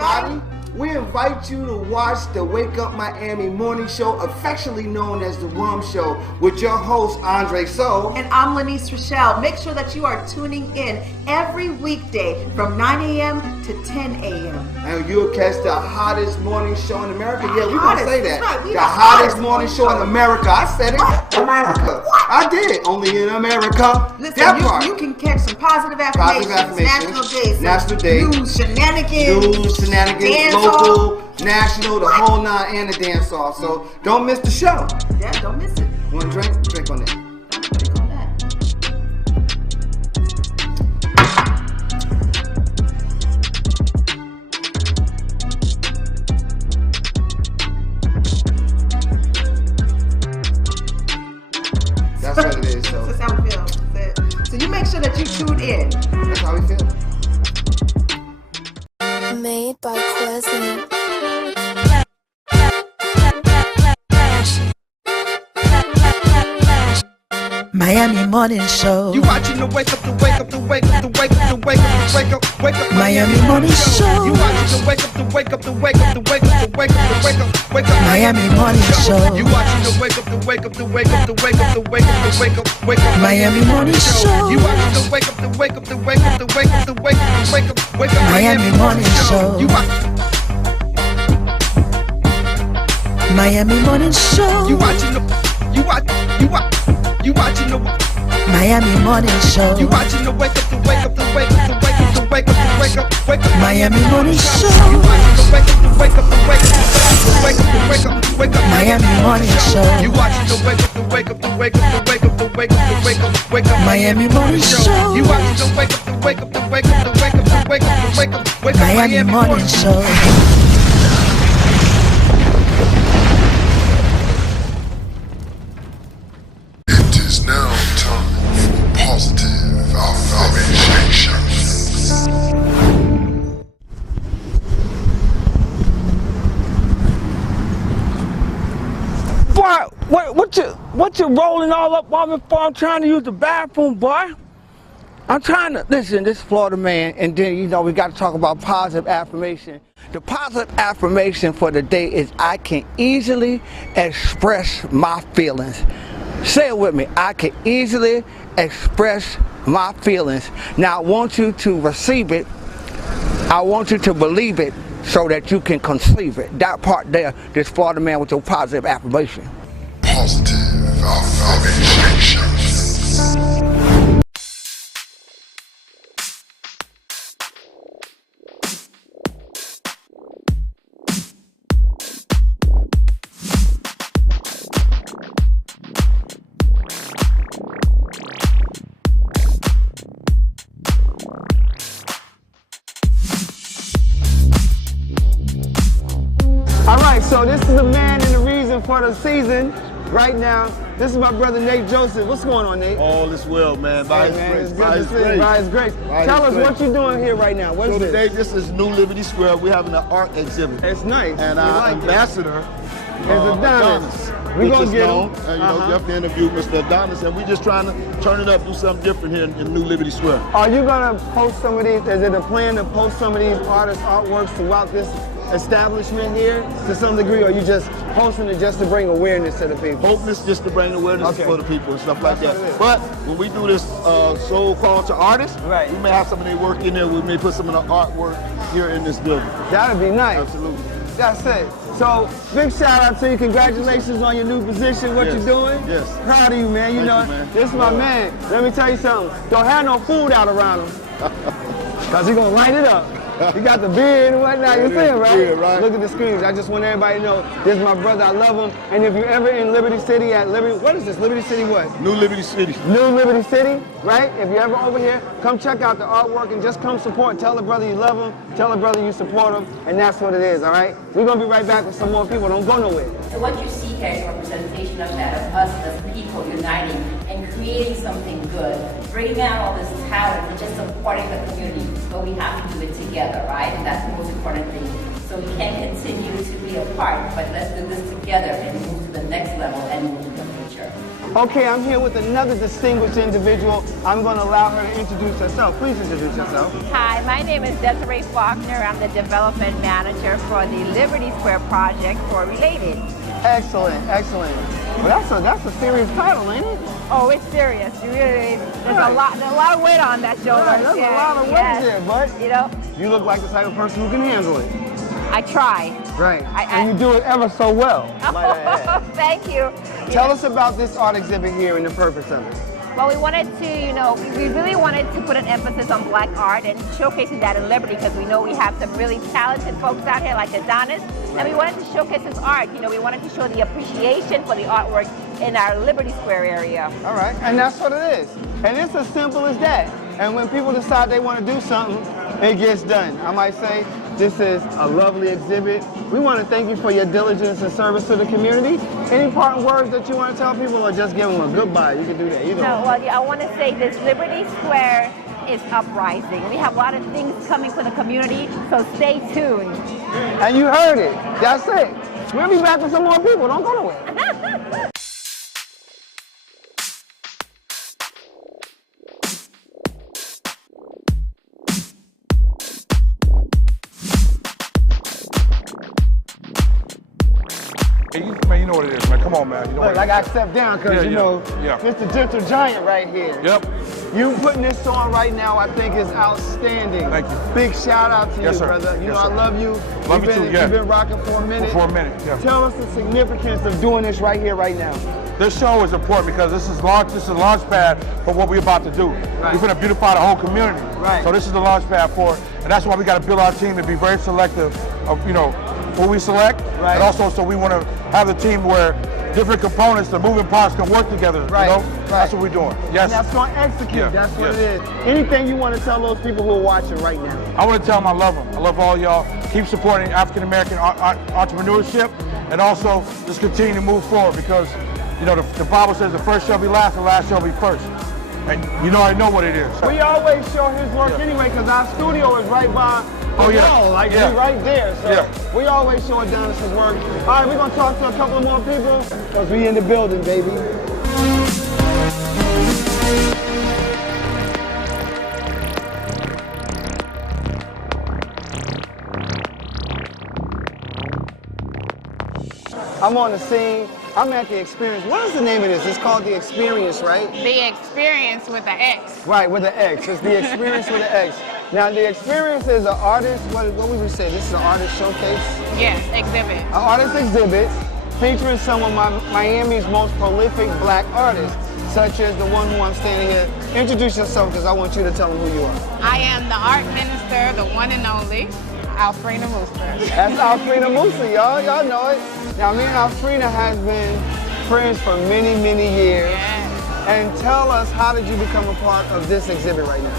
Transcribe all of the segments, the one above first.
everybody. We invite you to watch the Wake Up Miami morning show, affectionately known as the WUMMS Show, with your host, Andre So. And I'm Lanice Rochelle. Make sure that you are tuning in every weekday from 9 a.m. to 10 a.m. And you'll catch the hottest morning show in America. Yeah, we're going to say that. Right, the hottest morning show in America. I said it. America. I did it. Only in America. Listen, you can catch some positive affirmations. National Days. News, shenanigans. Dance local, national, the whole nine, and the dance off. So don't miss the show. Yeah, don't miss it. Want to drink? Drink on that. Drink on that. That's what it is. So that's how we feel. So you make sure that you tune in. That's how we feel. Made by Quezzy. Miami Morning Show. You watching the wake up, the wake up, the wake up, the wake up, the wake up, the wake up, wake up. Miami Morning Show. You watching the wake up, the wake up, the wake up, the wake up, the wake up, the wake up, wake up. Miami Morning Show. You watching the wake up, the wake up, the wake up, the wake up, the wake up, the wake up, wake up. Miami Morning Show. You watching the wake up, the wake up, the wake up, the wake up, the wake up, the wake up, wake up. Miami Morning Show. You Miami Morning Show. You watching the Miami Morning Show. You watching the wake up, the wake up, the wake up, the wake up, the wake up, the wake up, wake up. Miami Morning Show. You watching the wake up, the wake up, the wake up, the wake up, the wake up, the wake up. Miami Morning Show. You watching the wake up, the wake up, the wake up, the wake up, the wake up, the wake up, wake up. Miami Morning Show. You watching the wake up, the wake up, the wake up, the wake up, the wake up, the wake up, wake up. Miami Morning Show. Now time for positive affirmations. Boy, what you rolling all up on me for? I'm trying to use the bathroom, boy. I'm trying to, listen, this Florida man, and then, you know, we got to talk about positive affirmation. The positive affirmation for the day is I can easily express my feelings. Say it with me. I can easily express my feelings. Now I want you to receive it. I want you to believe it so that you can conceive it. That part there, this Florida man with your positive affirmation. Positive affirmations. Alright, so this is the man and the reason for the season right now. This is my brother Nate Joseph. What's going on, Nate? All is well, man. By Hey, man, His it's grace. good to see you. By His grace. Tell us what you're doing here right now. What is So this? today, this is New Liberty Square. We're having an art exhibit. It's nice. And We our like it. ambassador Is Adonis. We gonna get him. And, you know, you have to interview Mr. Adonis, and we're just trying to turn it up, do something different here in New Liberty Square. Are you gonna post some of these? Is it a plan to post some of these artists' artworks throughout this establishment here to some degree, or are you just posting it just to bring awareness to the people? Hoping it's just to bring awareness Okay. for the people and stuff like That's what it that. is. But when we do this soul call to artists, Right. we may have some of their work in there. We may put some of the artwork here in this building. That'd be nice. Absolutely. That's it. So, big shout out to you. Congratulations on your new position, what Yes. you're doing. Yes. Proud of you, man. You Thank know, you, man. this is my man. Let me tell you something. Don't have no food out around him. Cause he gonna light it up. He got the beard and whatnot. You see him, right? Yeah, right. Look at the screens. I just want everybody to know this is my brother. I love him. And if you're ever in Liberty City at Liberty, what is this? Liberty City what? New Liberty City. New Liberty City, right? If you're ever over here, come check out the artwork and just come support. Tell the brother you love him. Tell the brother you support him. And that's what it is, all right? We're going to be right back with some more people. Don't go nowhere. So what you see here is a representation of that, of us as people uniting and creating something good, bringing out all this talent and just supporting the community. But we have to do it together, right? And that's the most important thing. So we can't continue to be apart, but let's do this together and move to the next level and move to the future. Okay, I'm here with another distinguished individual. I'm going to allow her to introduce herself. Please introduce yourself. Hi, my name is Desiree Faulkner. I'm the development manager for the Liberty Square project for Related. Excellent, excellent. Well, that's a serious title, ain't it? Oh, it's serious. You really, there's a lot of weight on that shoulder. Right, there's a lot of weight there, but you know, you look like the type of person who can handle it. I try. Right, and you do it ever so well. Thank you. Tell us about this art exhibit here and the purpose of it. Well, we wanted to, we really wanted to put an emphasis on Black art and showcasing that in Liberty because we know we have some really talented folks out here like Adonis, and we wanted to showcase his art. We wanted to show the appreciation for the artwork in our Liberty Square area. All right, and that's what it is. And it's as simple as that. And when people decide they want to do something, it gets done. I might say, this is a lovely exhibit. We want to thank you for your diligence and service to the community. Any parting words that you want to tell people or just give them a goodbye? You can do that either. No, well, I want to say this Liberty Square is uprising. We have a lot of things coming for the community, so stay tuned. And you heard it. That's it. We'll be back with some more people. Don't go nowhere. Man, you know what it is, man. Come on, man. You know Look, I got to step down because, it's the gentle giant right here. Yep. You putting this on right now, I think is outstanding. Thank you. Big shout out to you, sir. brother. You Yes, know, sir. I love you. Love you too, yeah. You've been rocking for a minute. For a minute, yeah. Tell us the significance of doing this right here, right now. This show is important because this is a launch pad for what we're about to do. Right. We're going to beautify the whole community. Right. So this is the launch pad for it. And that's why we got to build our team to be very selective of, who we select. Right. And also so we want to have the team where different components, the moving parts can work together. Right. Right. That's what we're doing. Yes. And that's going to execute. Yeah. That's what Yes. it is. Anything you want to tell those people who are watching right now? I want to tell them I love them. I love all y'all. Keep supporting African-American entrepreneurship and also just continue to move forward because the Bible says the first shall be last and last shall be first. And I know what it is. We always show his work anyway because our studio is right by the wall, like we right there. So we always show Adonis' work. All right, we're going to talk to a couple more people because we in the building, baby. I'm on the scene. I'm at the Experience. What is the name of this? It's called The Experience, right? The Experience with the X. Right, with the X. It's The Experience with the X. Now, The Experience is an artist, what would we say? This is an artist showcase? Yes, exhibit. An artist exhibit featuring some of Miami's most prolific Black artists, such as the one who I'm standing here. Introduce yourself, because I want you to tell them who you are. I am the art minister, the one and only, Alfreda Mooster. That's Alfreda Mooster, y'all. Y'all know it. Now, me and Alfreda has been friends for many, many years. Yes. And tell us, how did you become a part of this exhibit right now?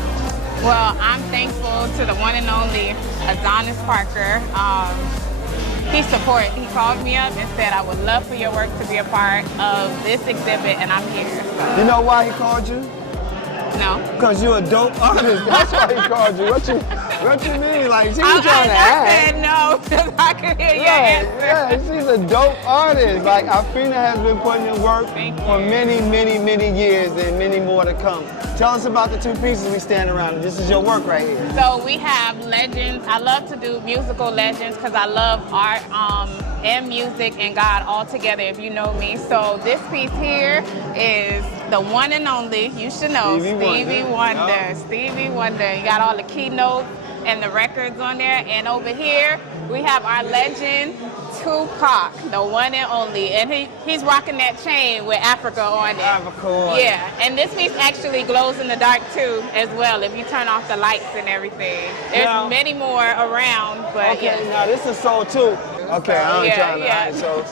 Well, I'm thankful to the one and only Adonis Parker. He called me up and said, I would love for your work to be a part of this exhibit, and I'm here. So. You know why he called you? No. Because you're a dope artist. That's why he called you. What you mean? Like, she was trying to act. I said no, because I could hear your answer. Yeah, she's a dope artist. Like, Alfreda has been putting in work for many, many, many years and many more to come. Tell us about the two pieces we stand around. This is your work right here. So we have legends. I love to do musical legends because I love art and music and God all together, if you know me. So this piece here is the one and only, you should know, Stevie Wonder. Oh. Stevie Wonder. You got all the keynotes and the records on there. And over here, we have our legend, Tupac, the one and only. And he's rocking that chain with Africa on it. Africa on it. Yeah, and this piece actually glows in the dark too, as well, if you turn off the lights and everything. There's many more around, but okay, now this is soul too. Okay, I'm trying to hide, so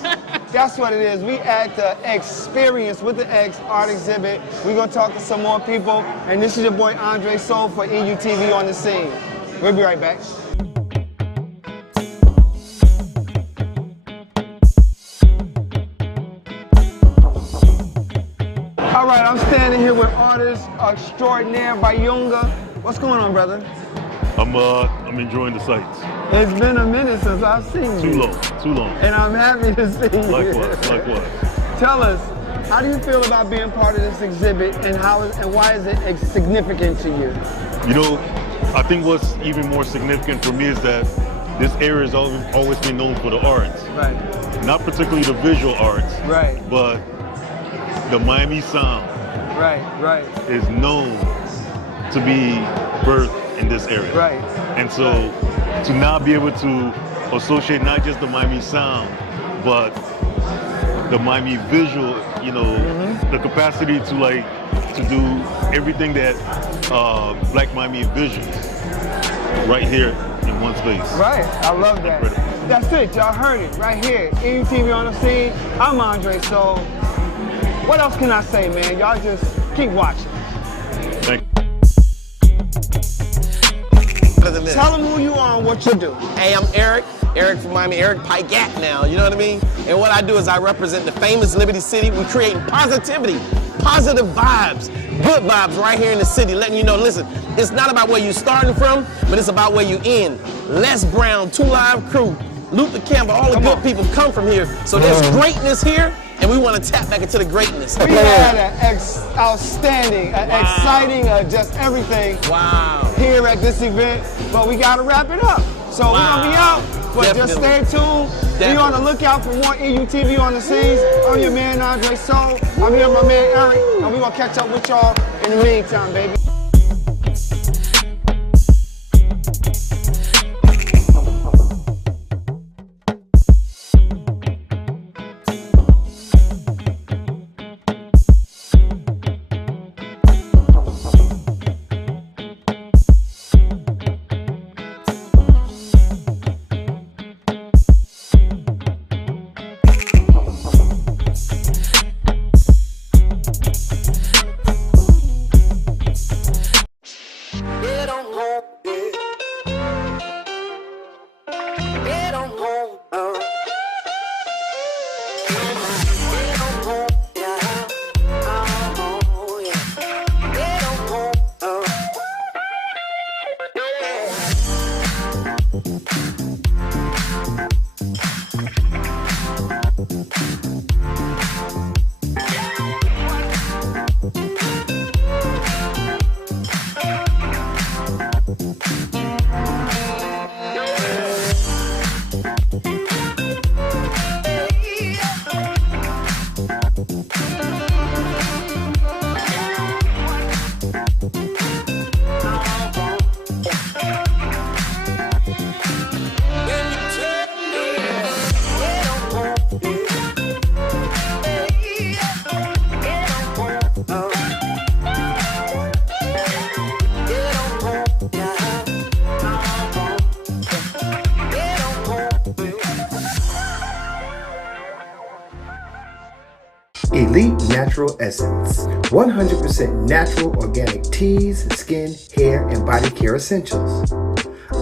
that's what it is. We at the Experience with the X art exhibit. We're gonna talk to some more people, and this is your boy Andre Soul for EUTV on the scene. We'll be right back. All right, I'm standing here with artist extraordinaire Bayunga. What's going on, brother? I'm enjoying the sights. It's been a minute since I've seen you. Too long. And I'm happy to see you. Likewise. Tell us, How do you feel about being part of this exhibit, and why is it significant to you? You know, I think what's even more significant for me is that this area has always been known for the arts. Right. Not particularly the visual arts. Right. But the Miami sound. Right. Is known to be birthed in this area. Right. And so to now be able to associate not just the Miami sound, but the Miami visual, you know, the capacity to do everything that Black Miami envisions right here in one space. Right, I love that. Incredible. That's it, y'all heard it right here. EUTV on the scene. I'm Andre, so what else can I say, man? Y'all just keep watching. Thank you. Tell them who you are and what you do. Hey, I'm Eric from Miami, Eric Pygate now, you know what I mean? And what I do is I represent the famous Liberty City. We're creating positivity, positive vibes, good vibes right here in the city, letting you know, listen, it's not about where you're starting from, but it's about where you end. Les Brown, 2 Live Crew, Luther Campbell, all the good people come from here. So there's greatness here, and we want to tap back into the greatness. We had an outstanding, exciting, just everything here at this event, but we got to wrap it up. So we're going to be out, but just stay tuned. Be on the lookout for more EUTV on the scenes. I'm your man, Andre Soul. I'm here with my man, Eric, and we're going to catch up with y'all in the meantime, baby. Elite Natural Essence, 100% natural organic teas, skin, hair, and body care essentials.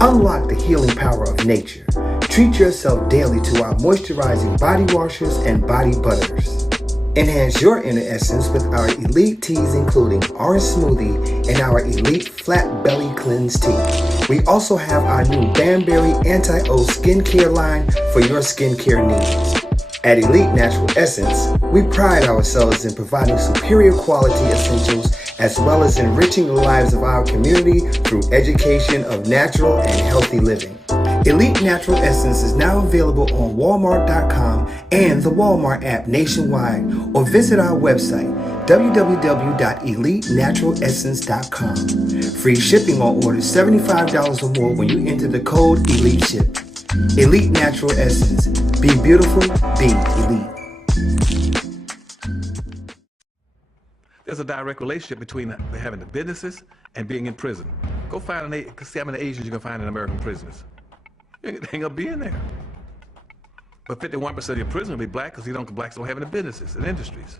Unlock the healing power of nature. Treat yourself daily to our moisturizing body washers and body butters. Enhance your inner essence with our elite teas including Orange Smoothie and our elite Flat Belly Cleanse tea. We also have our new Banberry Anti-O skincare line for your skincare needs. At Elite Natural Essence, we pride ourselves in providing superior quality essentials as well as enriching the lives of our community through education of natural and healthy living. Elite Natural Essence is now available on Walmart.com and the Walmart app nationwide, or visit our website www.elitenaturalessence.com. Free shipping on orders $75 or more when you enter the code ELITESHIP. Elite Natural Essence. Be beautiful, be elite. There's a direct relationship between having the businesses and being in prison. Go find see how many Asians you can find in American prisons. You ain't gonna be in there. But 51% of your prisoners will be black because blacks don't have any businesses and industries.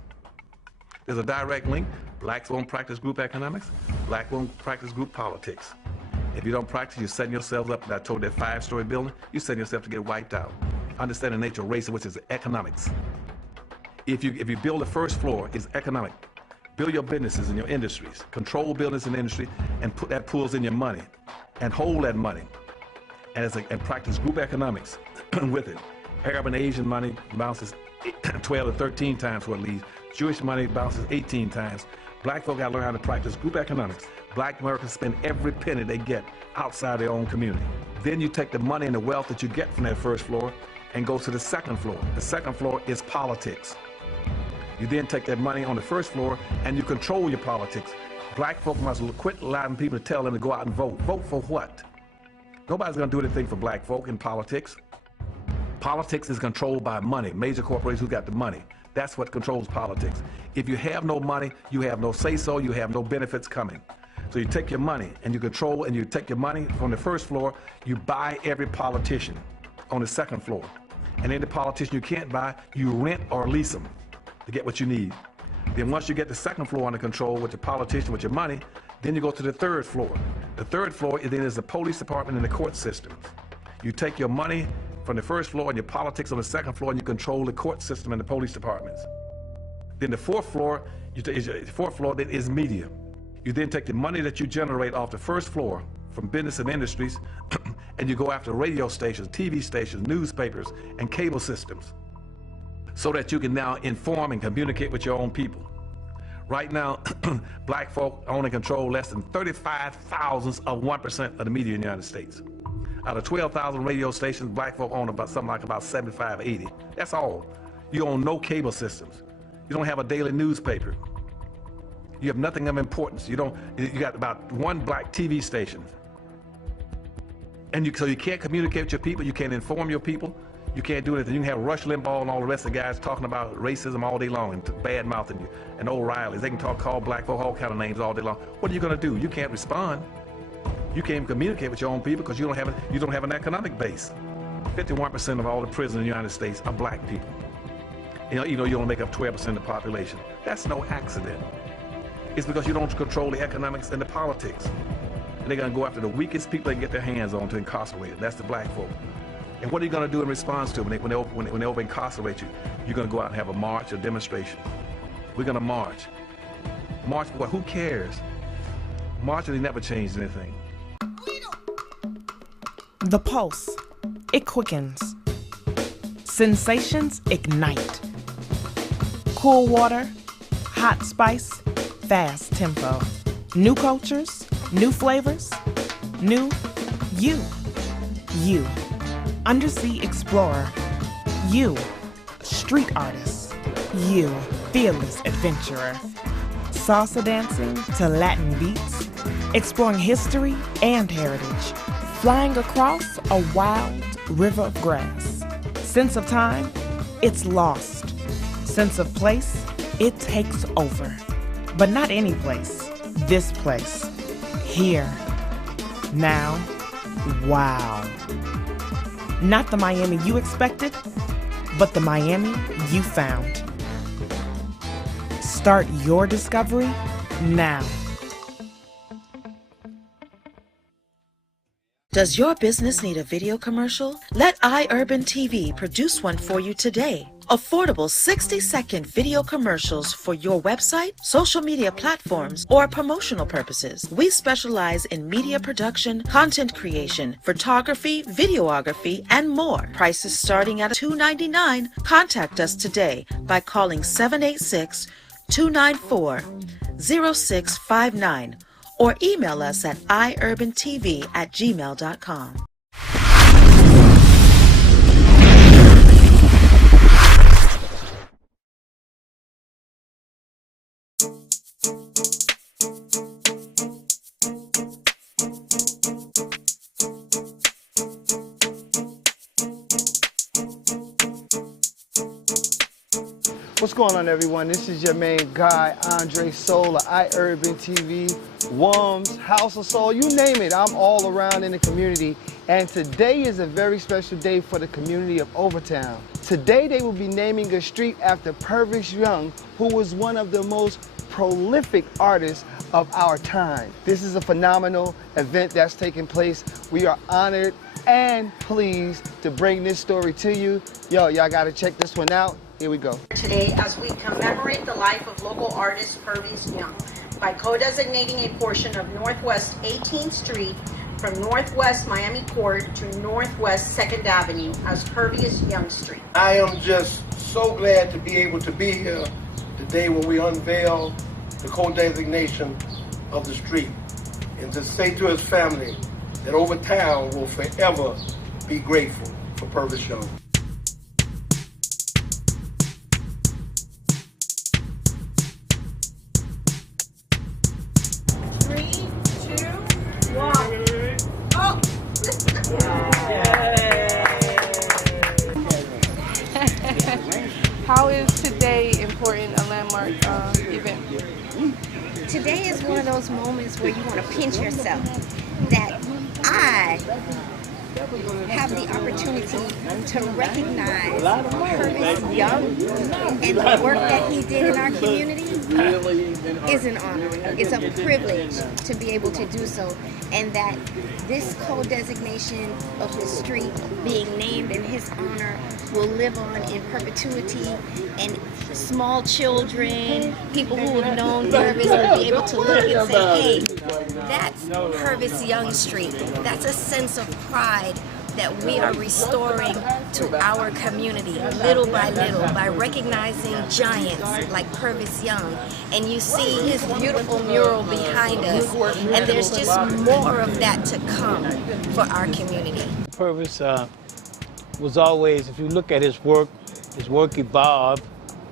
There's a direct link. Blacks won't practice group economics. Black won't practice group politics. If you don't practice, you're setting yourself up. I told that 5-story building, you're setting yourself to get wiped out. Understand the nature of race, which is economics. If you build the first floor, it's economic. Build your businesses and your industries. Control business and industry, and put that pools in your money, and hold that money, and practice group economics with it. Arab and Asian money bounces 12 to 13 times what it leaves. Jewish money bounces 18 times. Black folk got to learn how to practice group economics. Black Americans spend every penny they get outside their own community. Then you take the money and the wealth that you get from that first floor and go to the second floor. The second floor is politics. You then take that money on the first floor and you control your politics. Black folk must quit allowing people to tell them to go out and vote. Vote for what? Nobody's going to do anything for black folk in politics. Politics is controlled by money, major corporations who got the money. That's what controls politics. If you have no money, you have no say-so, you have no benefits coming. So you take your money and you control, and you take your money from the first floor, you buy every politician on the second floor. And any politician you can't buy, you rent or lease them to get what you need. Then once you get the second floor under control with your politician, with your money, then you go to the third floor. The third floor then is the police department and the court systems. You take your money from the first floor and your politics on the second floor, and you control the court system and the police departments. Then the fourth floor, then is media. You then take the money that you generate off the first floor from business and industries, and you go after radio stations, TV stations, newspapers, and cable systems, so that you can now inform and communicate with your own people. Right now, black folk only control less than 35 thousandths of 1% of the media in the United States. Out of 12,000 radio stations, black folk own about 75, 80. That's all. You own no cable systems. You don't have a daily newspaper. You have nothing of importance. You got about one black TV station. And so you can't communicate with your people, you can't inform your people, you can't do anything. You can have Rush Limbaugh and all the rest of the guys talking about racism all day long and bad-mouthing you, and O'Reilly's. They can call black folk all kind of names all day long. What are you going to do? You can't respond. You can't communicate with your own people because you don't have an economic base. 51% of all the prisoners in the United States are black people. You only make up 12% of the population. That's no accident. It's because you don't control the economics and the politics. And they're going to go after the weakest people they can get their hands on to incarcerate them. That's the black folk. And what are you going to do in response to them when they over incarcerate you? You're going to go out and have a march, a demonstration. We're going to march. March for what? Who cares? Marching never changed anything. The pulse, it quickens. Sensations ignite. Cool water, hot spice, fast tempo. New cultures, new flavors, new you. You, undersea explorer. You, street artist. You, fearless adventurer. Salsa dancing to Latin beats, exploring history and heritage, flying across a wild river of grass. Sense of time, it's lost. Sense of place, it takes over. But not any place, this place. Here, now, wow. Not the Miami you expected, but the Miami you found. Start your discovery now. Does your business need a video commercial? Let iUrban TV produce one for you today. Affordable 60-second video commercials for your website, social media platforms, or promotional purposes. We specialize in media production, content creation, photography, videography, and more. Prices starting at $2.99. Contact us today by calling 786-294-0659 or email us at iurbantv@gmail.com. What's going on, everyone? This is your main guy, Andre Soul of iUrban TV, WUMMS, House of Soul, you name it. I'm all around in the community. And today is a very special day for the community of Overtown. Today they will be naming a street after Purvis Young, who was one of the most prolific artists of our time. This is a phenomenal event that's taking place. We are honored and pleased to bring this story to you. Y'all gotta check this one out. Here we go. Today, as we commemorate the life of local artist Purvis Young by co-designating a portion of Northwest 18th Street from Northwest Miami Court to Northwest 2nd Avenue as Purvis Young Street. I am just so glad to be able to be here to today when we unveil the co-designation of the street, and to say to his family that Overtown will forever be grateful for Purvis Young. How is today important, a landmark event? Today is one of those moments where you want to pinch yourself that I have the opportunity to recognize Purvis Young and the work that he did in our community is an honor. It's a privilege to be able to do so, and that this co-designation of the street being named in his honor will live on in perpetuity, and small children, people who have known Purvis will be able to look and say, hey, that's Purvis Young Street. That's a sense of pride that we are restoring to our community little by little by recognizing giants like Purvis Young. And you see his beautiful mural behind us, and there's just more of that to come for our community. Purvis was always, if you look at his work evolved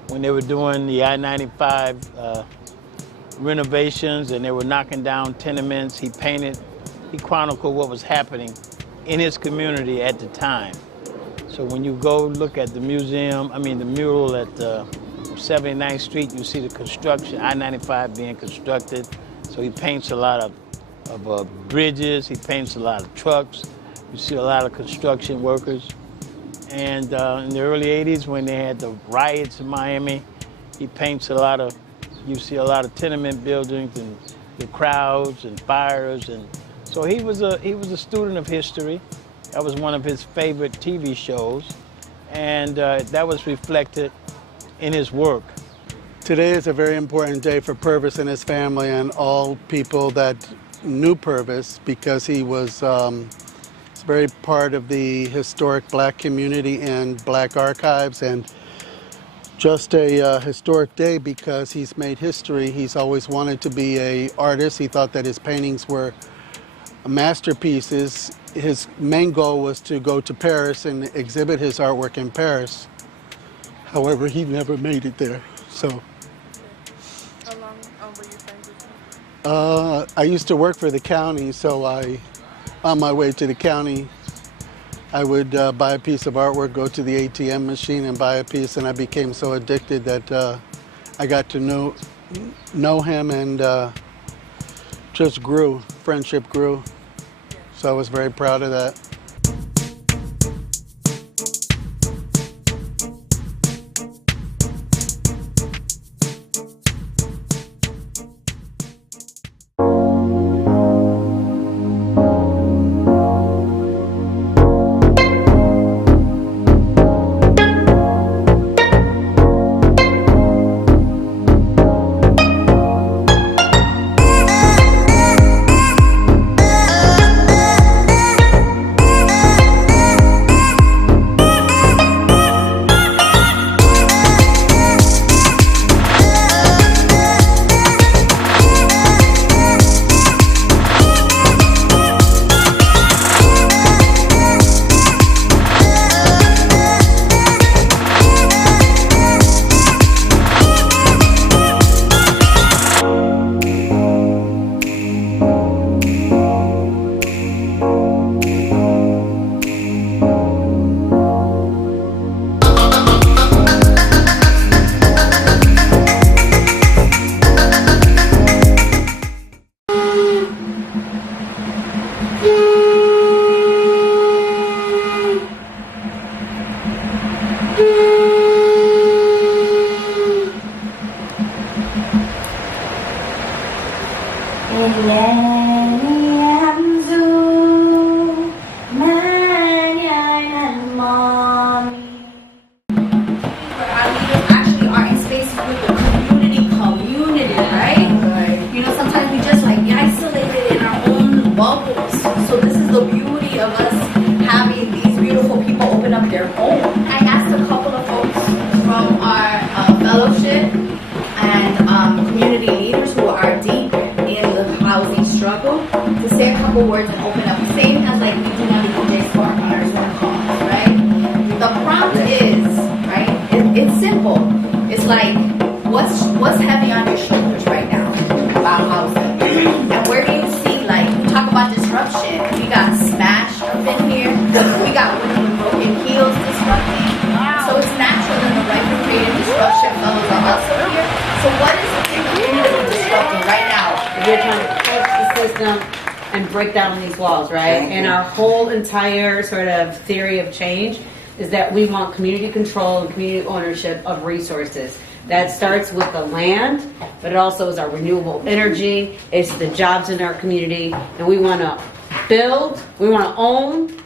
when they were doing the I-95 renovations and they were knocking down tenements. He chronicled what was happening in his community at the time. So when you go look at the the mural at 79th Street, you see the construction, I-95 being constructed. So he paints a lot of bridges, he paints a lot of trucks. You see a lot of construction workers. And in the early 80s, when they had the riots in Miami, he paints you see a lot of tenement buildings and the crowds and fires. And so he was a student of history. That was one of his favorite TV shows. And that was reflected in his work. Today is a very important day for Purvis and his family and all people that knew Purvis, because he was very part of the historic black community and black archives, and just a historic day because he's made history. He's always wanted to be an artist. He thought that his paintings were masterpieces. His main goal was to go to Paris and exhibit his artwork in Paris. However, he never made it there. So How long were you friends with him? I used to work for the county, so on my way to the county, I would buy a piece of artwork, go to the ATM machine and buy a piece, and I became so addicted that I got to know him, and just grew. Friendship grew. So I was very proud of that. boards and open up, same as like we do on the OJ Spark cars and cars, right? The prompt is, right, it's simple. It's like, what's heavy on your shoulders right now about housing? And where do you see, like, we talk about disruption. We got smash up in here. We got women with broken heels disrupting. So it's natural that the right for creative disruption fellows are also here. So what is the thing that we're disrupting right now? We're trying to push the system and break down these walls, right? And our whole entire sort of theory of change is that we want community control and community ownership of resources. That starts with the land, but it also is our renewable energy, it's the jobs in our community, and we want to build, we want to own,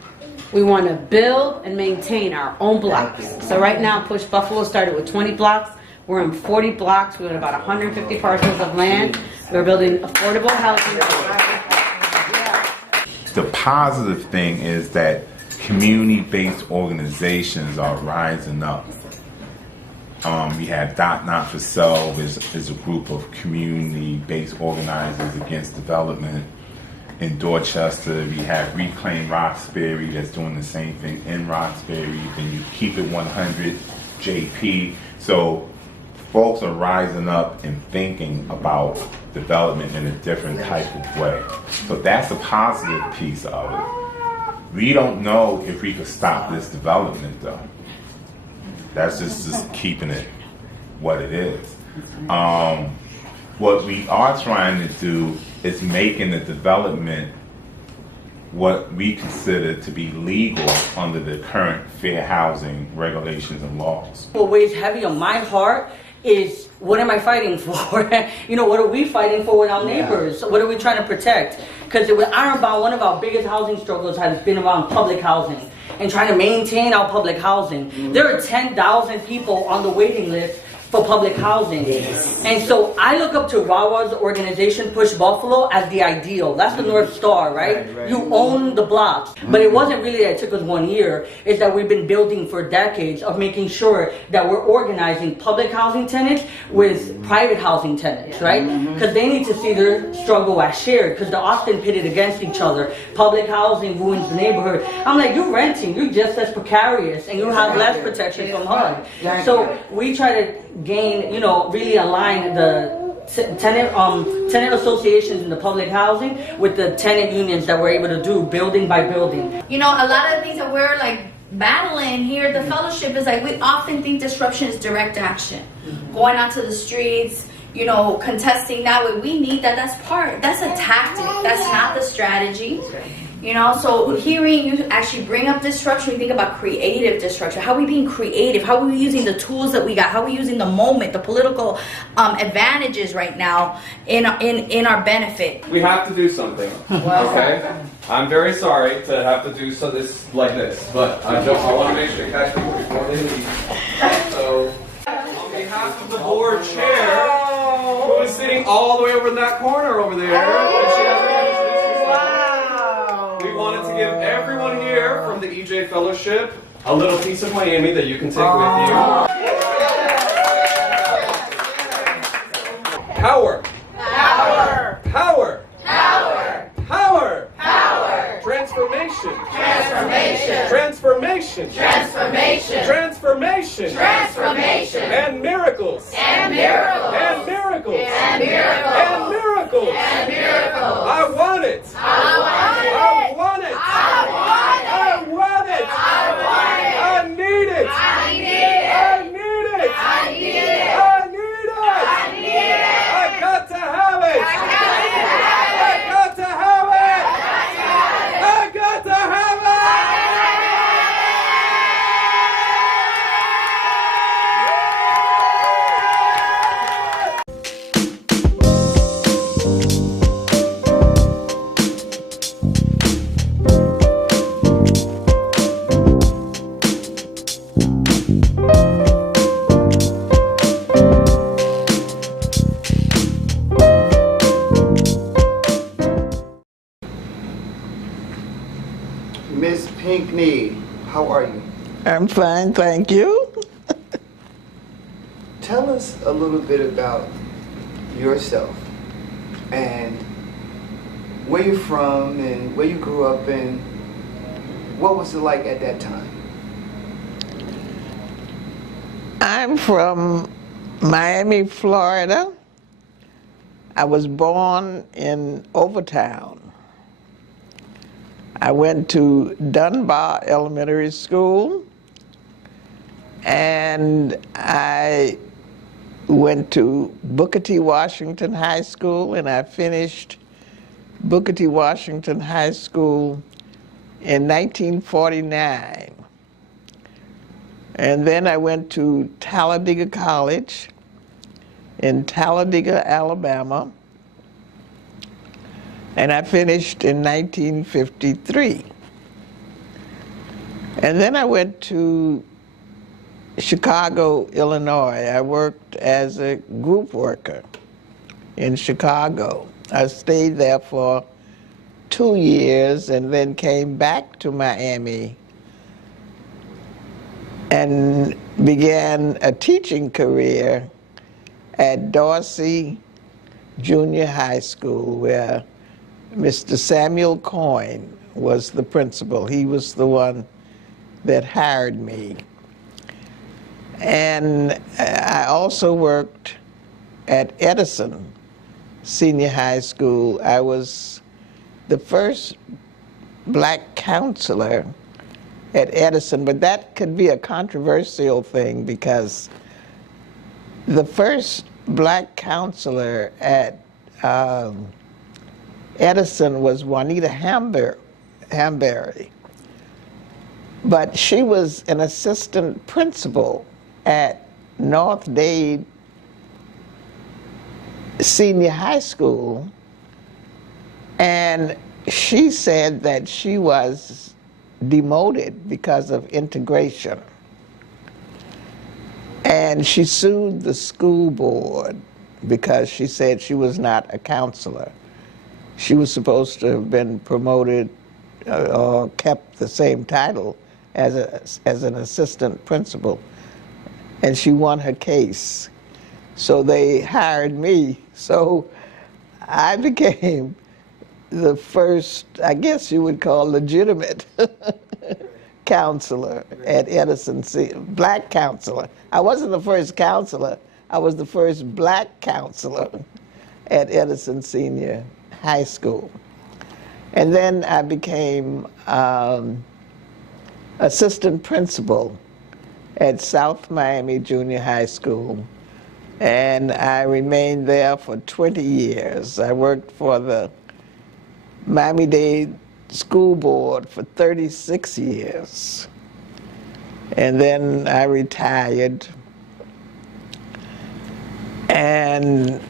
we want to build and maintain our own blocks. So right now, Push Buffalo started with 20 blocks. We're in 40 blocks. We're in about 150 parcels of land. We're building affordable housing. The positive thing is that community-based organizations are rising up. We have Dot Not for Self is a group of community-based organizers against development. In Dorchester, we have Reclaim Roxbury that's doing the same thing in Roxbury. Then you Keep It 100, JP. So folks are rising up and thinking about development in a different type of way. So that's a positive piece of it. We don't know if we could stop this development though. That's just keeping it what it is. What we are trying to do is making the development what we consider to be legal under the current fair housing regulations and laws. What weighs heavy on my heart is, what am I fighting for? You know, what are we fighting for with our neighbors? What are we trying to protect? Because with Ironbound, one of our biggest housing struggles has been around public housing and trying to maintain our public housing. There are 10,000 people on the waiting list for public housing. And so I look up to Rawa's organization, Push Buffalo, as the ideal. That's the North Star, right? You own the blocks. But it wasn't really that it took us 1 year. It's that we've been building for decades of making sure that we're organizing public housing tenants with private housing tenants, right? Because they need to see their struggle as shared, because they're often pitted against each other. Public housing ruins the neighborhood. I'm like, you're renting, you're just as precarious, and you have less protection from HUD. So we try to gain, you know, really align the tenant associations in the public housing with the tenant unions that we're able to do building by building. You know, a lot of the things that we're like battling here at the fellowship is like, we often think disruption is direct action. Going out to the streets, you know, contesting that way. We need that. That's a tactic. That's not the strategy. You know, so hearing you actually bring up disruption, we think about creative disruption. How are we being creative? How are we using the tools that we got? How are we using the moment, the political advantages right now in our benefit? We have to do something. Okay? I'm very sorry to have to do this like this, but I want to make sure you catch people before they leave. So, on behalf of the board chair, who is sitting all the way over in that corner over there, we wanted to give everyone here from the EJ Fellowship a little piece of Miami that you can take with you. Power. Power. Power. Power. Power. Power. Transformation. Transformation. Transformation. Transformation. Transformation. Transformation. And miracles. And miracles. And miracles. And miracles. And miracles. And miracles. I want it. I want it. I want it. I want it. I want it. I want it. I need it. I need it. I need it. I need it. I need it. I need it. I got to have it. I got to have it. I got to have it. I got to have it. Miss Pinckney, how are you? I'm fine, thank you. Tell us a little bit about yourself and where you're from and where you grew up and what was it like at that time? I'm from Miami, Florida. I was born in Overtown. I went to Dunbar Elementary School, and I went to Booker T. Washington High School, and I finished Booker T. Washington High School in 1949. And then I went to Talladega College in Talladega, Alabama, and I finished in 1953. And then I went to Chicago, Illinois. I worked as a group worker in Chicago. I stayed there for 2 years and then came back to Miami and began a teaching career at Dorsey Junior High School, where Mr. Samuel Coyne was the principal. He was the one that hired me. And I also worked at Edison Senior High School. I was the first black counselor at Edison, but that could be a controversial thing because the first black counselor at Edison was Juanita Hamberry, but she was an assistant principal at North Dade Senior High School, and she said that she was demoted because of integration. And she sued the school board because she said she was not a counselor. She was supposed to have been promoted or kept the same title as an assistant principal. And she won her case. So they hired me. So I became the first, I guess you would call, legitimate counselor at Edison, black counselor. I wasn't the first counselor, I was the first black counselor at Edison Senior High School. And then I became assistant principal at South Miami Junior High School. And I remained there for 20 years. I worked for the Miami-Dade School Board for 36 years. And then I retired. And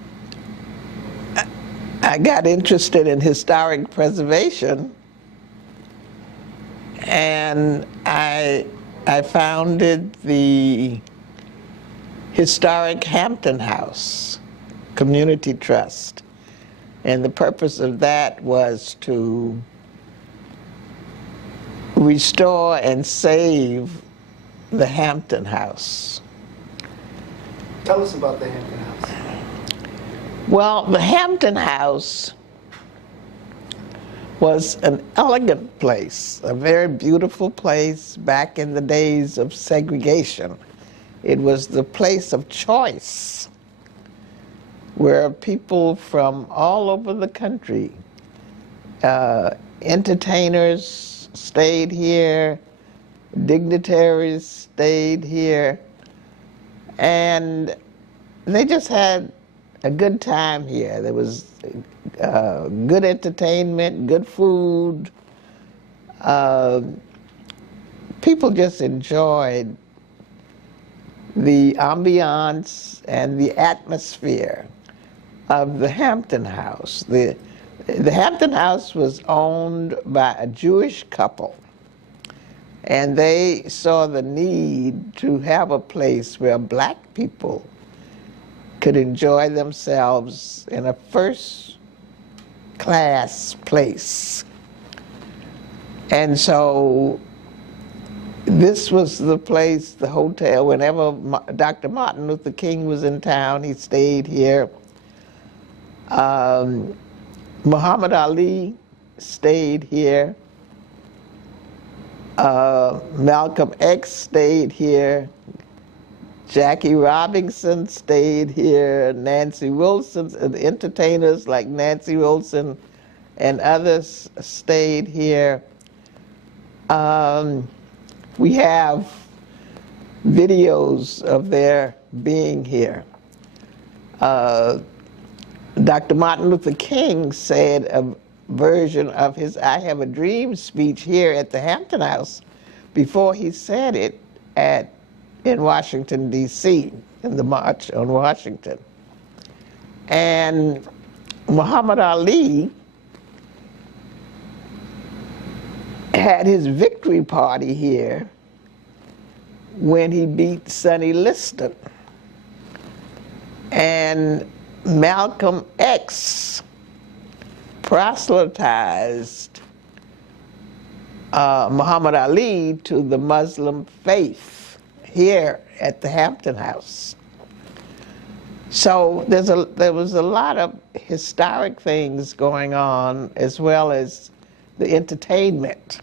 I got interested in historic preservation, and I founded the Historic Hampton House Community Trust. And the purpose of that was to restore and save the Hampton House. Tell us about the Hampton House. Well, the Hampton House was an elegant place, a very beautiful place back in the days of segregation. It was the place of choice where people from all over the country, entertainers stayed here, dignitaries stayed here, and they just had a good time here. There was good entertainment, good food. People just enjoyed the ambiance and the atmosphere of the Hampton House. The Hampton House was owned by a Jewish couple, and they saw the need to have a place where black people could enjoy themselves in a first-class place. And so this was the place, the hotel, whenever Dr. Martin Luther King was in town, he stayed here. Muhammad Ali stayed here. Malcolm X stayed here. Jackie Robinson stayed here. Nancy Wilson, entertainers like Nancy Wilson and others stayed here. We have videos of their being here. Dr. Martin Luther King said a version of his I Have a Dream speech here at the Hampton House before he said it in Washington, D.C., in the March on Washington. And Muhammad Ali had his victory party here when he beat Sonny Liston. And Malcolm X proselytized Muhammad Ali to the Muslim faith here at the Hampton House. So there was a lot of historic things going on, as well as the entertainment.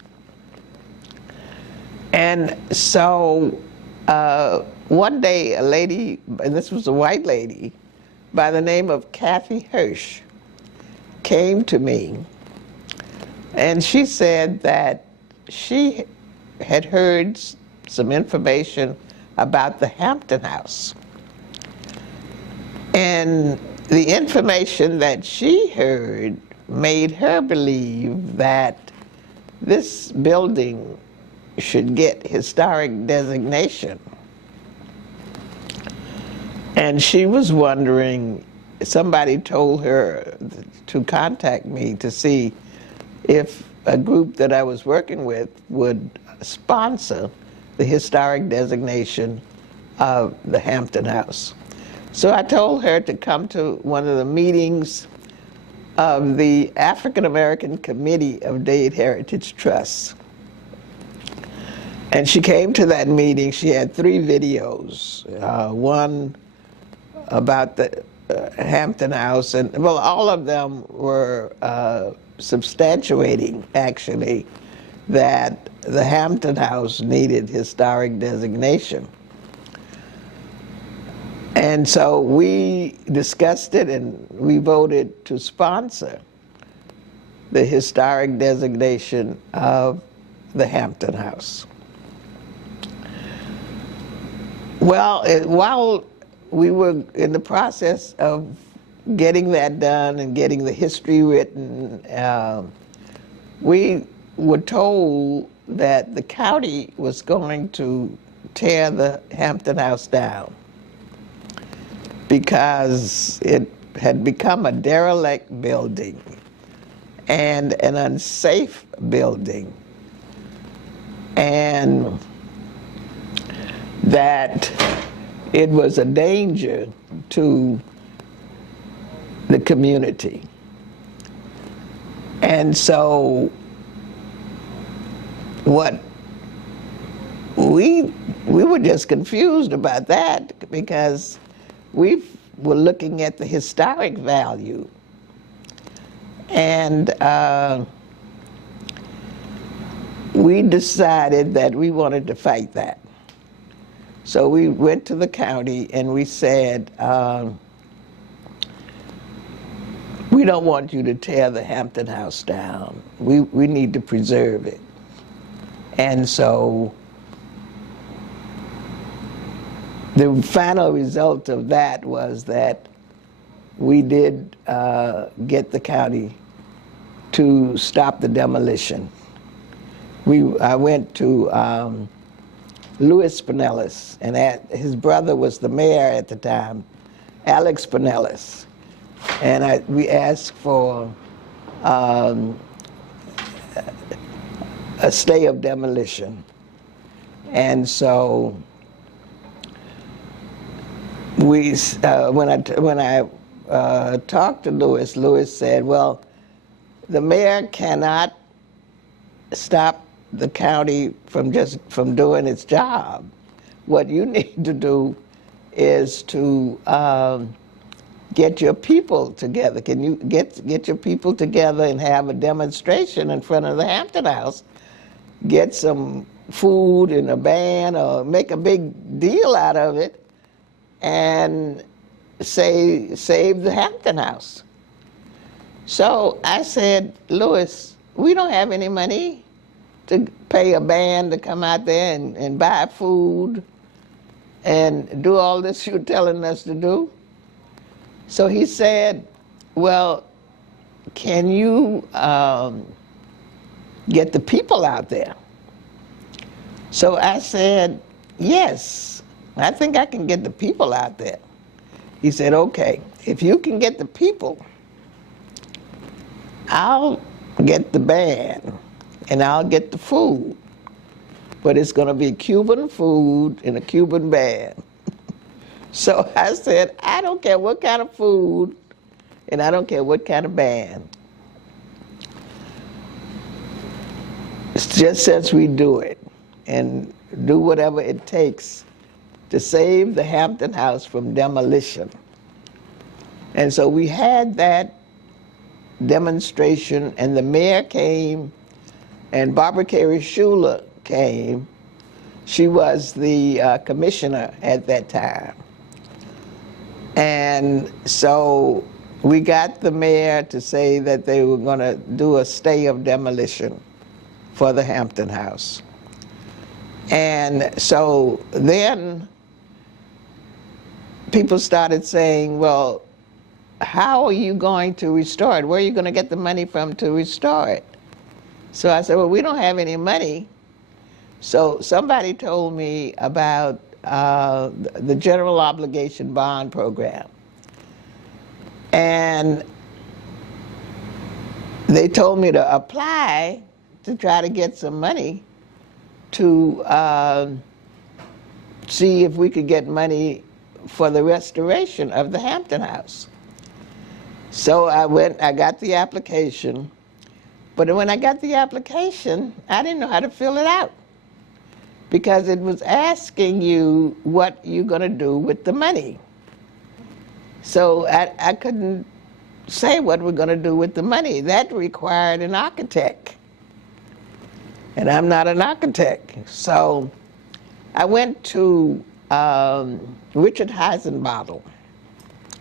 And so one day a lady, and this was a white lady, by the name of Kathy Hirsch, came to me, and she said that she had heard some information about the Hampton House. And the information that she heard made her believe that this building should get historic designation. And she was wondering, somebody told her to contact me to see if a group that I was working with would sponsor the historic designation of the Hampton House. So I told her to come to one of the meetings of the African American Committee of Dade Heritage Trust. And she came to that meeting. She had 3 videos, one about the Hampton House, and well, all of them were substantiating, actually, that the Hampton House needed historic designation. And so we discussed it, and we voted to sponsor the historic designation of the Hampton House. Well, while we were in the process of getting that done and getting the history written, we were told that the county was going to tear the Hampton House down because it had become a derelict building and an unsafe building, and that it was a danger to the community. And so what we were just confused about that, because we were looking at the historic value, and we decided that we wanted to fight that. So we went to the county and we said, we don't want you to tear the Hampton House down. We need to preserve it. And so the final result of that was that we did get the county to stop the demolition. I went to Louis Pinellas, and his brother was the mayor at the time, Alex Pinellas. And we asked for a stay of demolition. And so when I talked to Louis said, well, the mayor cannot stop the county from doing its job. What you need to do is to get your people together. Can you get your people together and have a demonstration in front of the Hampton House? Get some food and a band, or make a big deal out of it, and save the Hampton House. So I said, Louis, we don't have any money to pay a band to come out there and buy food and do all this you're telling us to do. So he said, well, can you get the people out there? So I said, yes, I think I can get the people out there. He said, okay, if you can get the people, I'll get the band and I'll get the food. But it's going to be Cuban food and a Cuban band. So I said, I don't care what kind of food and I don't care what kind of band. It's just since we do it and do whatever it takes to save the Hampton House from demolition. And so we had that demonstration, and the mayor came, and Barbara Carey Schuler came. She was the commissioner at that time. And so we got the mayor to say that they were going to do a stay of demolition for the Hampton House. And so then people started saying, well, how are you going to restore it? Where are you going to get the money from to restore it? So I said, well, we don't have any money. So somebody told me about the general obligation bond program. And they told me to apply to try to get some money to see if we could get money for the restoration of the Hampton House. So I got the application, but when I got the application, I didn't know how to fill it out because it was asking you what you're going to do with the money. So I couldn't say what we're going to do with the money. That required an architect, and I'm not an architect. So I went to Richard Heisenbottle.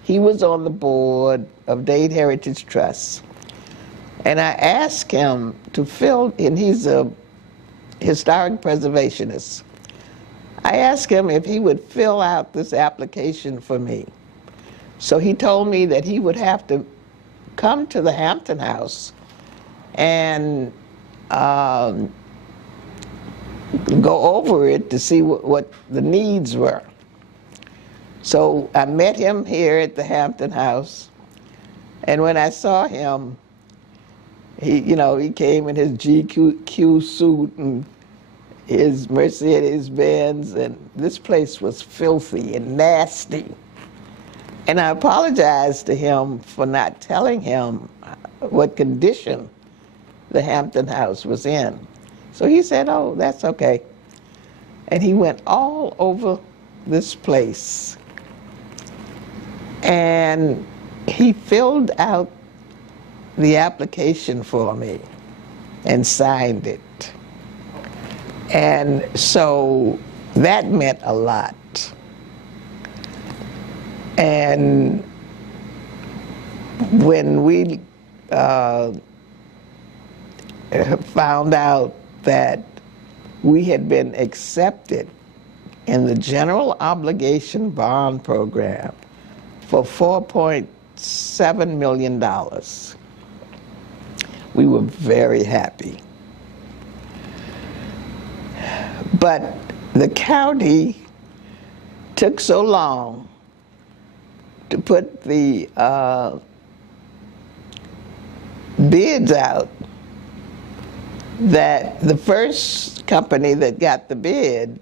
He was on the board of Dade Heritage Trust. And I asked him to fill, and he's a historic preservationist. I asked him if he would fill out this application for me. So he told me that he would have to come to the Hampton House and go over it to see what the needs were. So I met him here at the Hampton House, and when I saw him, he came in his GQ suit and his Mercedes Benz, and this place was filthy and nasty. And I apologized to him for not telling him what condition the Hampton House was in. So he said, oh, that's okay. And he went all over this place. And he filled out the application for me and signed it. And so that meant a lot. And when we found out that we had been accepted in the General Obligation Bond Program for $4.7 million, we were very happy. But the county took so long to put the bids out that the first company that got the bid,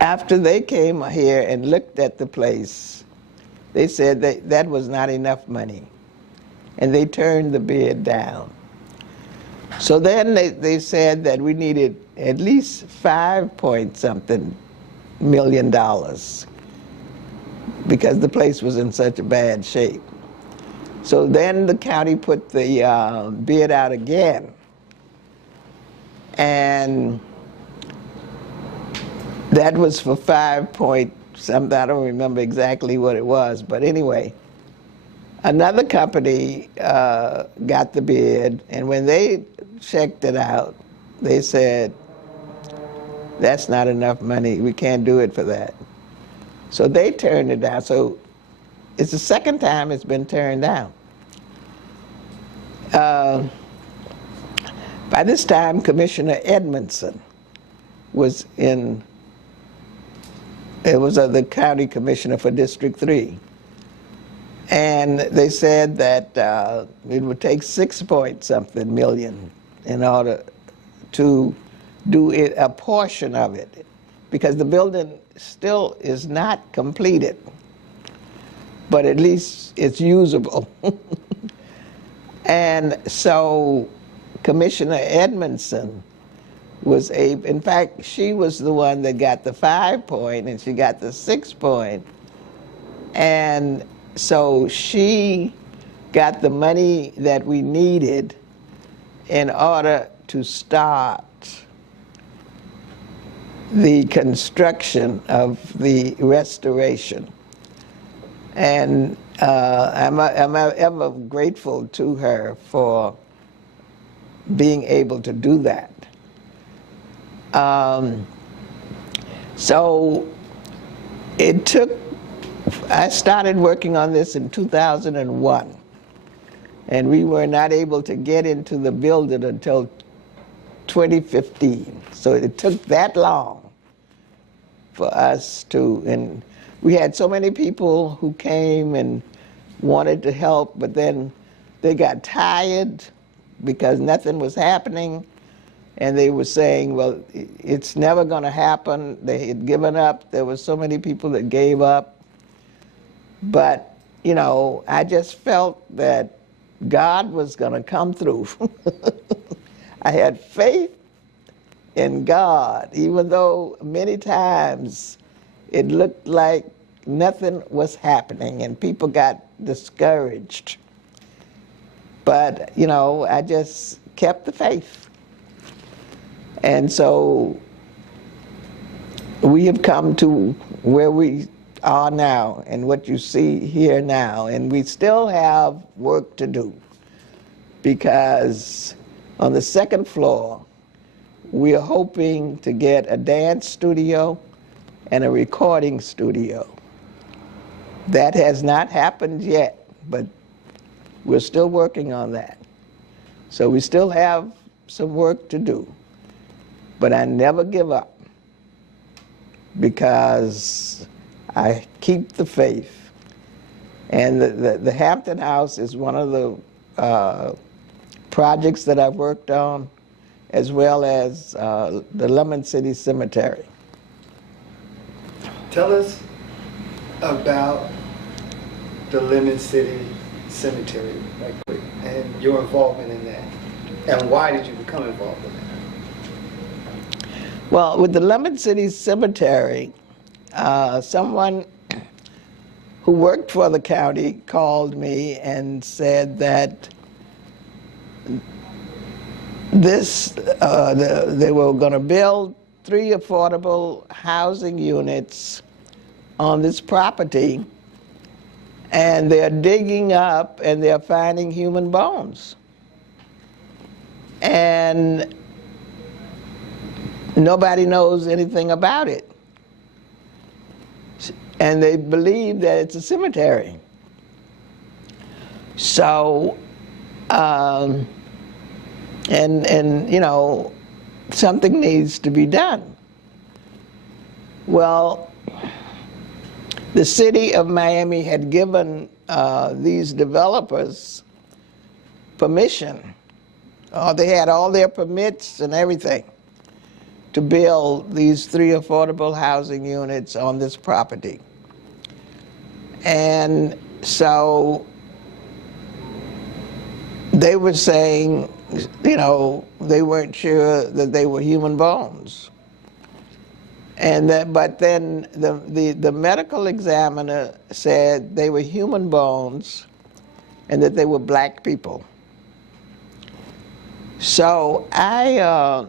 after they came here and looked at the place, they said that was not enough money, and they turned the bid down. So then they said that we needed at least $5 point something million because the place was in such a bad shape. So then the county put the bid out again. And that was for 5 point something, I don't remember exactly what it was, but anyway, another company got the bid, and when they checked it out, they said, that's not enough money, we can't do it for that. So they turned it down. So it's the second time it's been turned down. By this time, Commissioner Edmondson was in, it was the county commissioner for District 3. And they said that it would take 6 point something million in order to do it, a portion of it, because the building still is not completed, but at least it's usable. And so Commissioner Edmondson was in fact, she was the one that got the 5 point and she got the 6 point. And so she got the money that we needed in order to start the construction of the restoration. And I'm ever grateful to her for being able to do that. So it took, I started working on this in 2001, and we were not able to get into the building until 2015. So it took that long for us to, and we had so many people who came and wanted to help, but then they got tired because nothing was happening, and they were saying, well, it's never going to happen. They had given up. There were so many people that gave up. But, you know, I just felt that God was going to come through. I had faith in God, even though many times it looked like nothing was happening and people got discouraged. But, you know, I just kept the faith. And so we have come to where we are now and what you see here now, and we still have work to do, because on the second floor we are hoping to get a dance studio and a recording studio. That has not happened yet, but we're still working on that. So we still have some work to do, but I never give up, because I keep the faith. And the Hampton House is one of the projects that I've worked on, as well as the Lemon City Cemetery. Tell us about the Lemon City Cemetery, right quick, and your involvement in that. And why did you become involved in that? Well, with the Lemon City Cemetery, someone who worked for the county called me and said that they were going to build 3 affordable housing units on this property, and they're digging up and they're finding human bones. And nobody knows anything about it. And they believe that it's a cemetery. So, and you know, something needs to be done. Well, the city of Miami had given these developers permission. They had all their permits and everything to build these 3 affordable housing units on this property. And so they were saying, you know, they weren't sure that they were human bones. But then the medical examiner said they were human bones and that they were black people. So I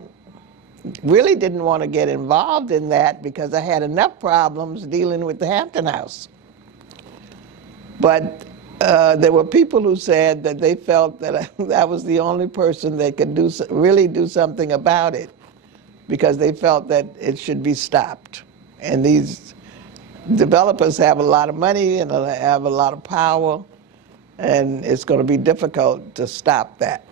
really didn't want to get involved in that because I had enough problems dealing with the Hampton House. But there were people who said that they felt that I was the only person that could really do something about it, because they felt that it should be stopped. And these developers have a lot of money and they have a lot of power, and it's going to be difficult to stop that.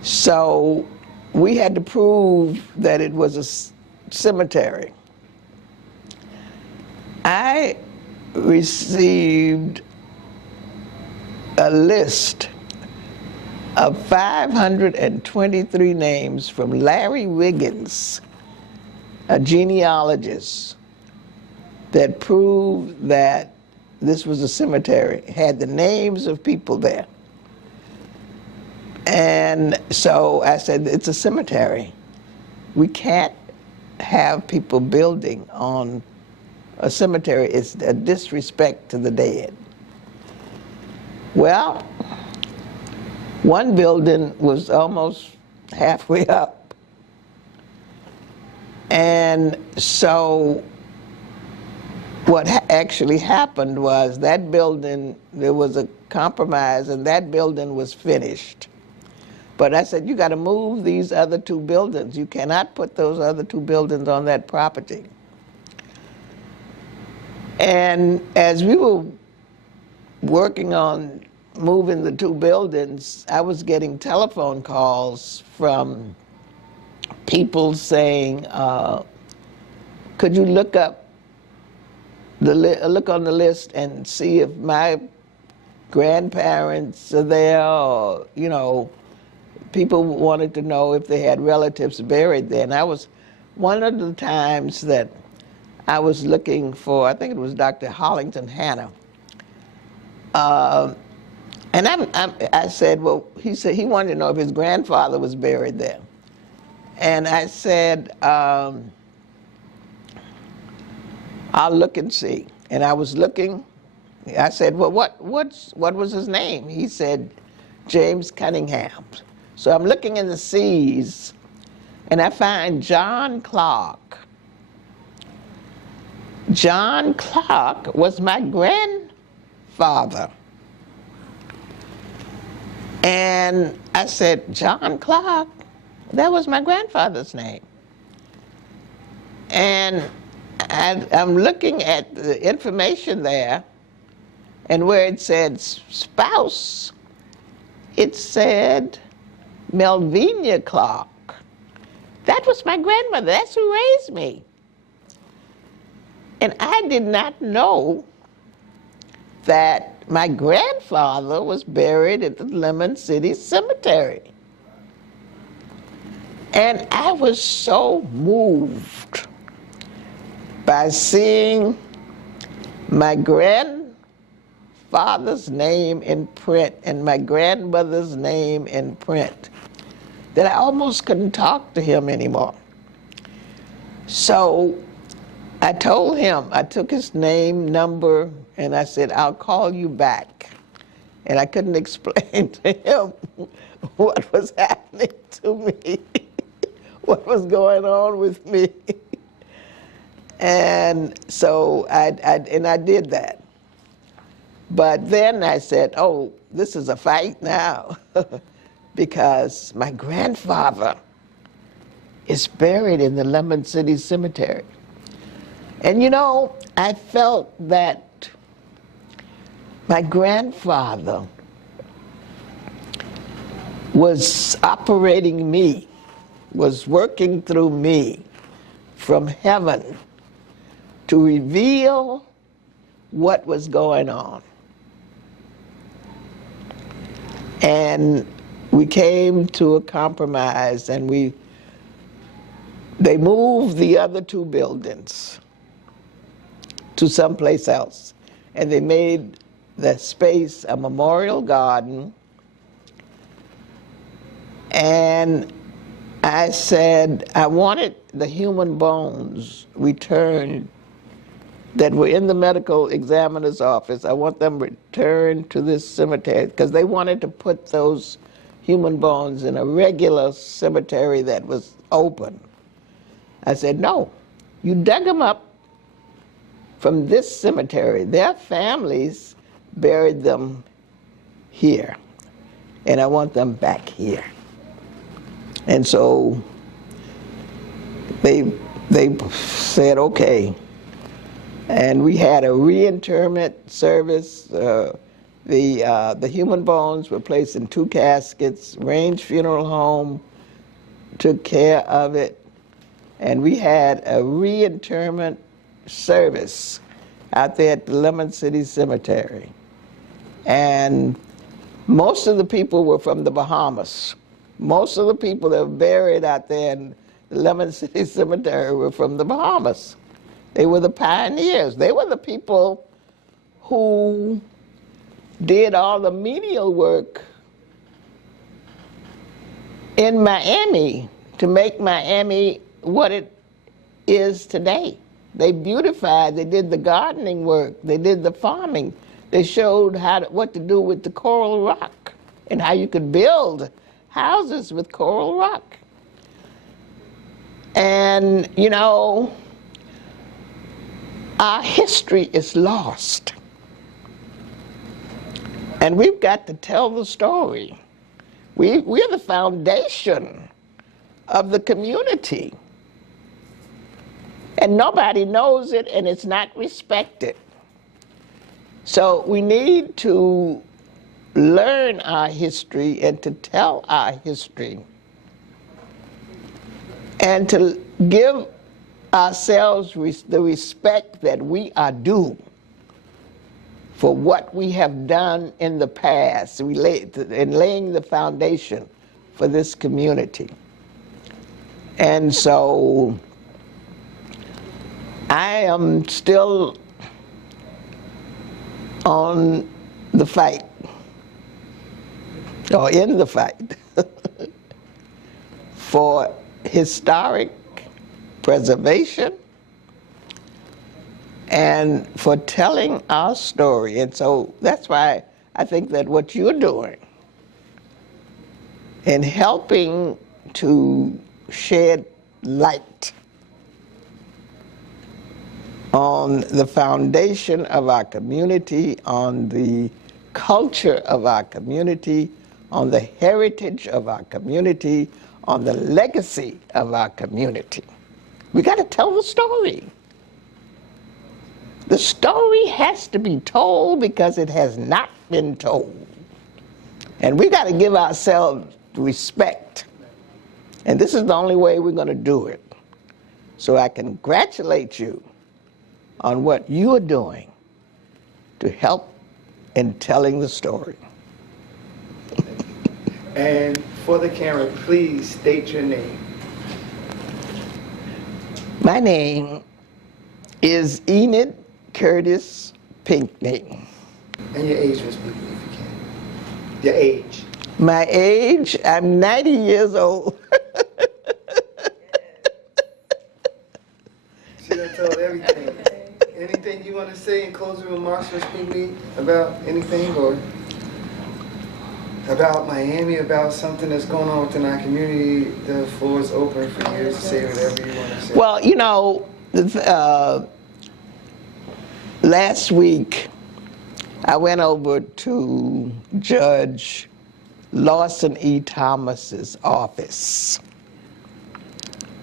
So we had to prove that it was a cemetery. I received a list of 523 names from Larry Wiggins, a genealogist, that proved that this was a cemetery. It had the names of people there. And so I said, it's a cemetery. We can't have people building on a cemetery. It's a disrespect to the dead. Well, one building was almost halfway up. And so what actually happened was that building, there was a compromise and that building was finished. But I said, you got to move these other two buildings. You cannot put those other two buildings on that property. And as we were working on moving the two buildings, I was getting telephone calls from people saying, could you look up look on the list and see if my grandparents are there, or, you know, people wanted to know if they had relatives buried there. And I was, one of the times that I was looking for, I think it was Dr. Hollington Hanna, and I said, well, he said he wanted to know if his grandfather was buried there. And I said, I'll look and see. And I was looking. I said, well, what was his name? He said, James Cunningham. So I'm looking in the C's, and I find John Clark. John Clark was my grandfather. And I said, John Clark, that was my grandfather's name. And I'm looking at the information there, and where it said spouse, it said Melvina Clark. That was my grandmother. That's who raised me. And I did not know that my grandfather was buried at the Lemon City Cemetery. And I was so moved by seeing my grandfather's name in print and my grandmother's name in print that I almost couldn't talk to him anymore. So I told him, I took his name, number, and I said, I'll call you back. And I couldn't explain to him what was happening to me, what was going on with me. And so I did that. But then I said, oh, this is a fight now, because my grandfather is buried in the Lemon City Cemetery. And you know, I felt that my grandfather was operating me, was working through me from heaven to reveal what was going on. And we came to a compromise, and they moved the other two buildings to someplace else. And they made the space a memorial garden. And I I said I wanted the human bones returned that were in the medical examiner's office. I want them returned to this cemetery because they wanted to put those human bones in a regular cemetery that was open. I said, no, you dug them up from this cemetery. Their families buried them here, and I want them back here. And so they said, okay. And we had a reinterment service. The human bones were placed in 2 caskets. Range Funeral Home took care of it. And we had a reinterment service out there at the Lemon City Cemetery. And most of the people were from the Bahamas. Most of the people that were buried out there in the Lemon City Cemetery were from the Bahamas. They were the pioneers. They were the people who did all the menial work in Miami to make Miami what it is today. They beautified, they did the gardening work, they did the farming. They showed what to do with the coral rock and how you could build houses with coral rock. And, you know, our history is lost. And we've got to tell the story. We're the foundation of the community. And nobody knows it, and it's not respected. So we need to learn our history and to tell our history and to give ourselves the respect that we are due for what we have done in the past in laying the foundation for this community. And so I am still on the fight, or in the fight, for historic preservation and for telling our story. And so that's why I think that what you're doing in helping to shed light on the foundation of our community, on the culture of our community, on the heritage of our community, on the legacy of our community. We got to tell the story. The story has to be told because it has not been told. And we got to give ourselves respect. And this is the only way we're going to do it. So I congratulate you on what you are doing to help in telling the story. And for the camera, please state your name. My name is Enid Curtis Pinckney. And your age, Ms. Pinckney, if you can. Your age. My age, I'm 90 years old. She done told everything. Anything you want to say in closing remarks, Ms. Pinckney, about anything, or about Miami, about something that's going on within our community? The floor is open for you to say whatever you want to say. Well, you know, last week I went over to Judge Lawson E. Thomas's office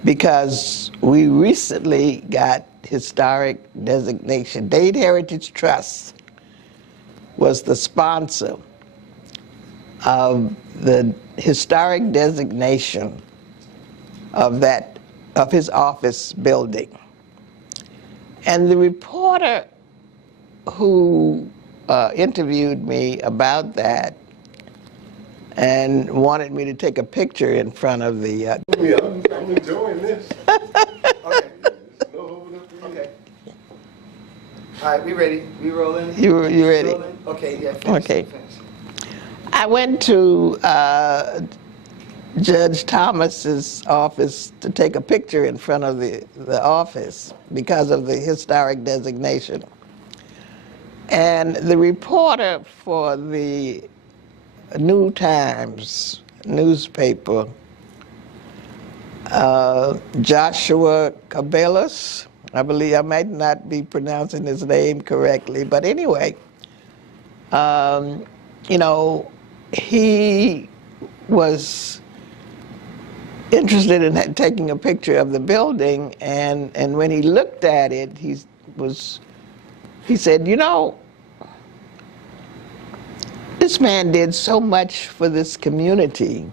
because we recently got historic designation. Dade Heritage Trust was the sponsor of the historic designation of his office building. And the reporter who interviewed me about that and wanted me to take a picture in front of the... Yeah, I'm enjoying this. Okay. Okay. All right, we ready? We rolling? You ready? Rolling? Okay, yeah, finish. Okay. Finish. I went to Judge Thomas's office to take a picture in front of the office because of the historic designation. And the reporter for the New Times newspaper, Joshua Cabellas, I believe, I might not be pronouncing his name correctly, but anyway, you know, he was interested in taking a picture of the building, and when he looked at it, he said, you know, this man did so much for this community.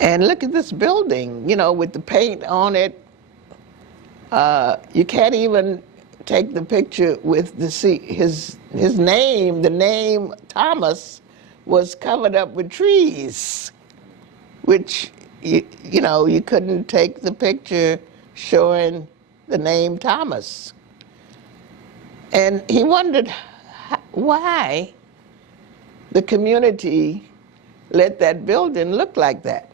And look at this building, you know, with the paint on it. You can't even take the picture with his name. The name Thomas was covered up with trees, which, you know, you couldn't take the picture showing the name Thomas. And he wondered why the community let that building look like that.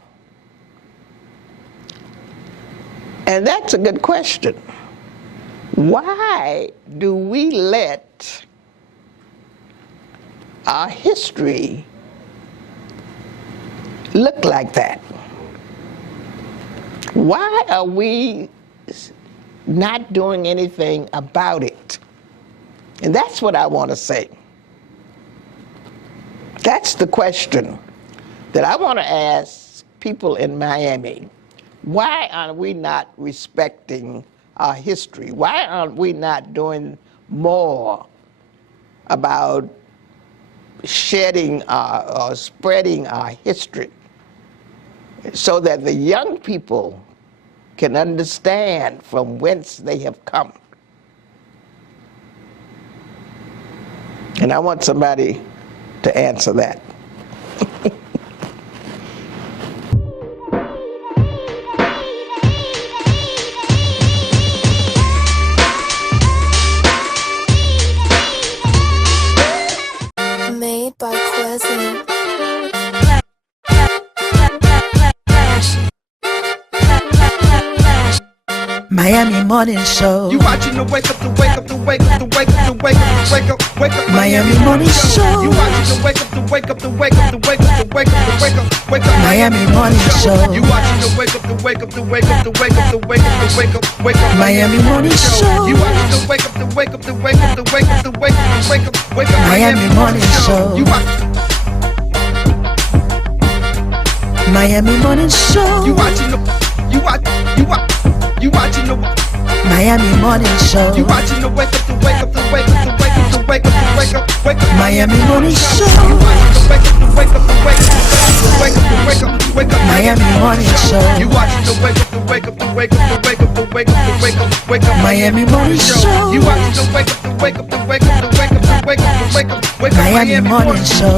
And that's a good question. Why do we let our history look like that? Why are we not doing anything about it? And that's what I want to say. That's the question that I want to ask people in Miami. Why are we not respecting our history? Why aren't we not doing more about shedding or spreading our history so that the young people can understand from whence they have come? And I want somebody to answer that. Made by Quezzy. Miami Morning Show. You watching the wake up, the wake up, the wake up, the wake up, the wake up, the wake up, wake up. Miami Morning Show. You watching the wake up, the wake up, the wake up, the wake up, the wake up, the wake up, wake up. Miami Morning Show. You watching the wake up, the wake up, the wake up, the wake up, the wake up, the wake up, wake up. Miami Morning Show. You watching the wake up, the wake up, the wake up, the wake up, the wake up, the wake up, wake up. Miami Morning Show. You watch. Miami Morning Show. You watching the, you watch, you watching the. Miami Morning Show. You watching the wake up, the wake up, the wake up, the wake up, the wake up, the wake up, wake up. Miami Morning Show. You watching the wake up, the wake up, the wake up, the wake up, the wake up, the wake up. Miami Morning Show. You watching the wake up, the wake up, the wake up, the wake up, the wake up, the wake up, wake up. Miami Morning Show. You watching the wake up, the wake up, the wake up, the wake up, the wake up, the wake up, wake up. Miami Morning Show.